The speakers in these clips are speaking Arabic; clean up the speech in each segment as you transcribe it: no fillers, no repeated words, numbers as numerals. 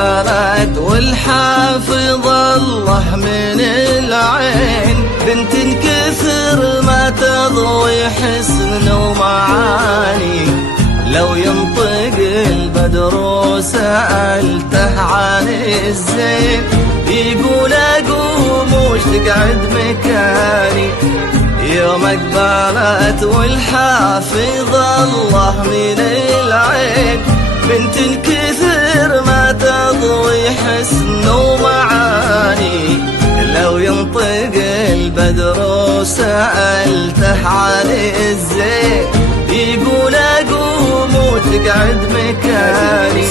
قبلت والحافظ الله من العين، بنت كثر ما تضوي حسن ومعاني. لو ينطق البدر وسألته عن الزين، يقول أقوم وش تقعد مكاني. يوم قبلت والحافظ الله من العين، بنت كثر ما تضوي حسن ومعاني. لو ينطق البدر وسألته عن الزين، يقول أقوم وتقعد مكاني.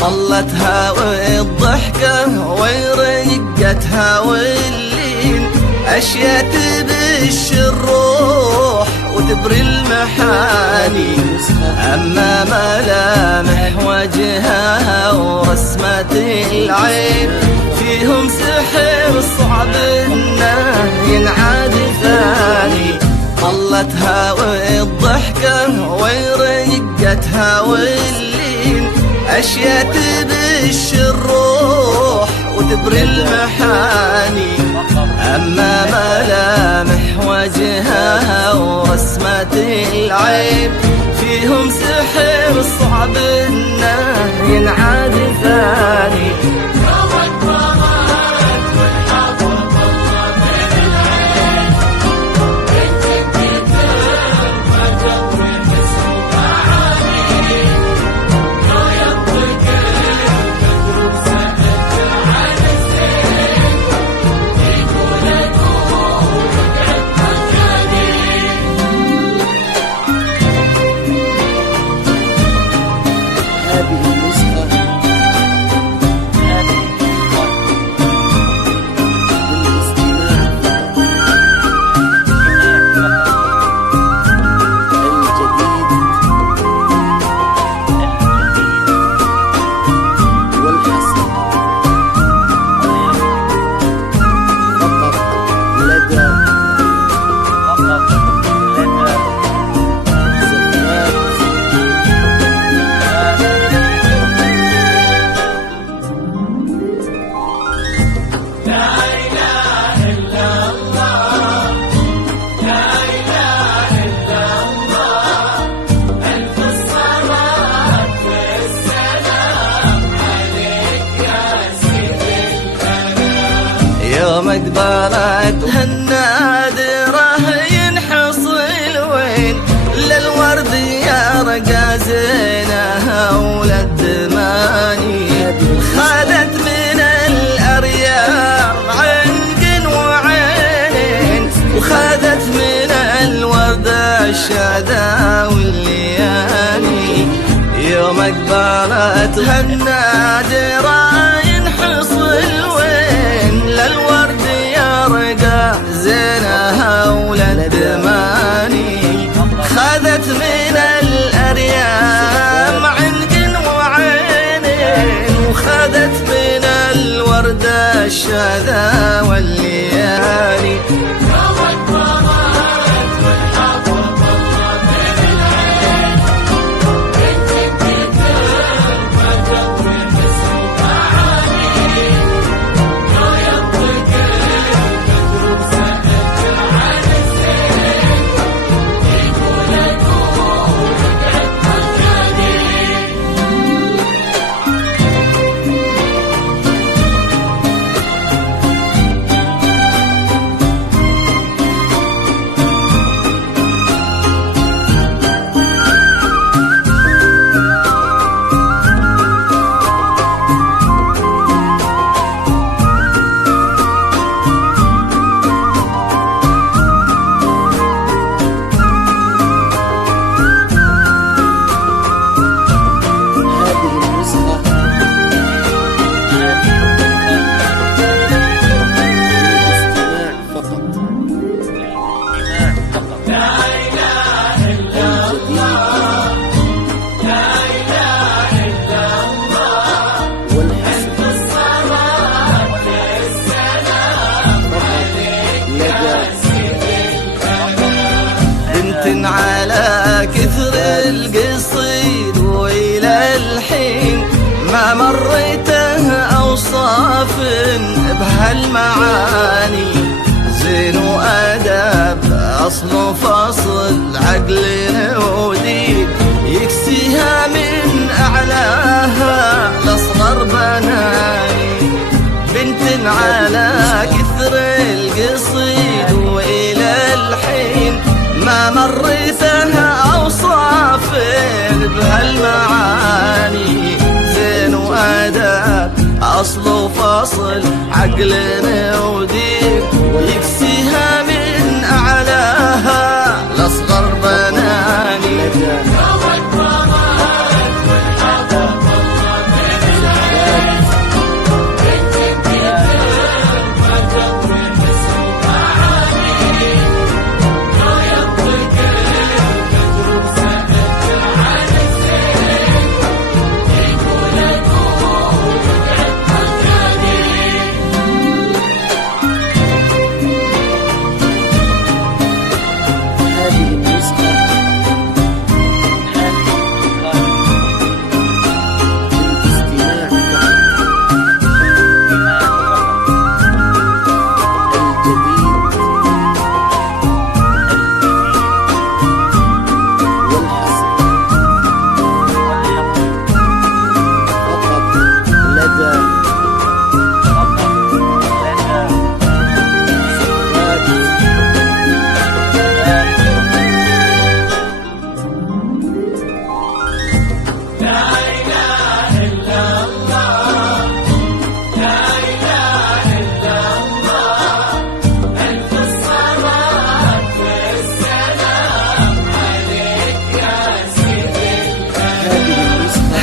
طلتها والضحكة ورقتها واللين، أشياء تبش الروح وتبري المحاني. أما ملامح وجهها ورسمة العين، فيهم سحر صعب إنه ينعاد ثاني. طلتها والضحكة ورقتها واللين، أشياء تبش الروح وتبري المحاني. أما ملامح وجهها ورسمة العين، فيهم سحر صعب إنه ينعاد ثاني. يوم قبلت هالنادرة ينحصل وين، للورد يا رقا زينها ولد ماني. خذت من الأرياح عنق وعينين، وخذت من الورد الشذا والليالي. يوم قبلت هالنادرة ينحصل وين، للورد يا رقا زينها ولد ماني. خذت من الأريام عنق وعينين، وخذت من الورد الشذا والليالي. مريته أوصاف بهالمعاني، زين وأدب أصل فصل عقل ودين، يكسيها من أعلاها لأصغر بناني، بنت على كثر القصيد وإلى الحين ما مريتها أوصاف بهالمعاني، زين وأدب أصل فصل عقل ودين، ويكسيها من أعلاها لأصغر بناني.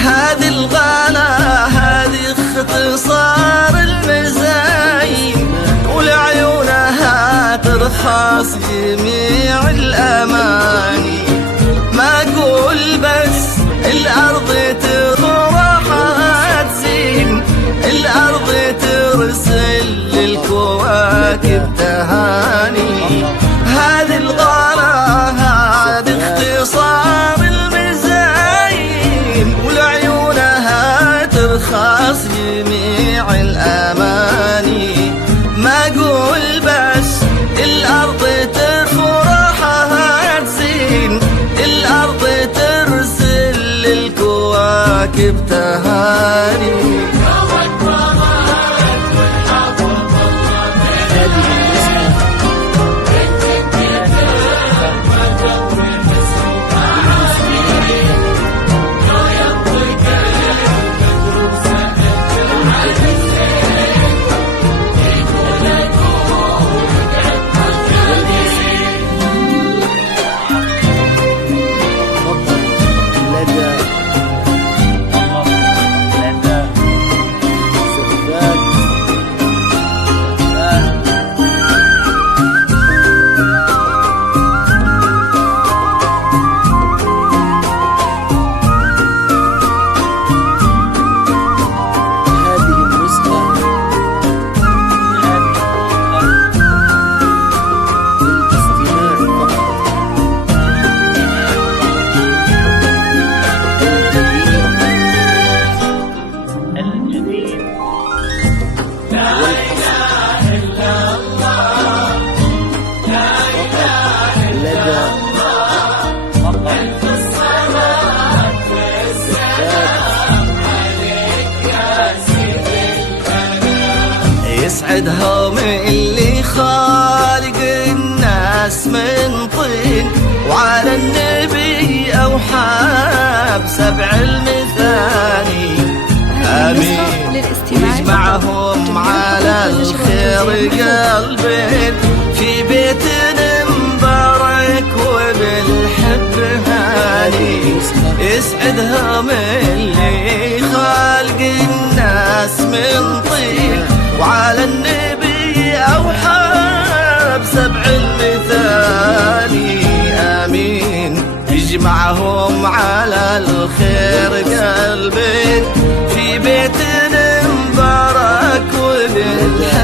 هذه الغلا هذه اختصار المزايين، ولعيونها ترخص جميع الأماني، ما أقول بس الأرض تطرحها تزين، الأرض ترسل للكواكب تهاني. هذه الغلا هذه اختصار المزايين، ولعيونها ترخص جميع الأماني، ما أقول بس الأرض تفرحها تزين، الأرض ترسل للكواكب تهاني. يسعدهم اللي خالق الناس من طين، وعلى النبي أوحى بسبع المثاني. آمين يجمعهم على الخير قلبين، في بيت مبارك وبالحب هاني. يسعدهم اللي خالق الناس من طين، وعلى النبي أوحى بسبع المثاني. آمين يجمعهم على الخير قلبين، في بيت مبارك وبالحب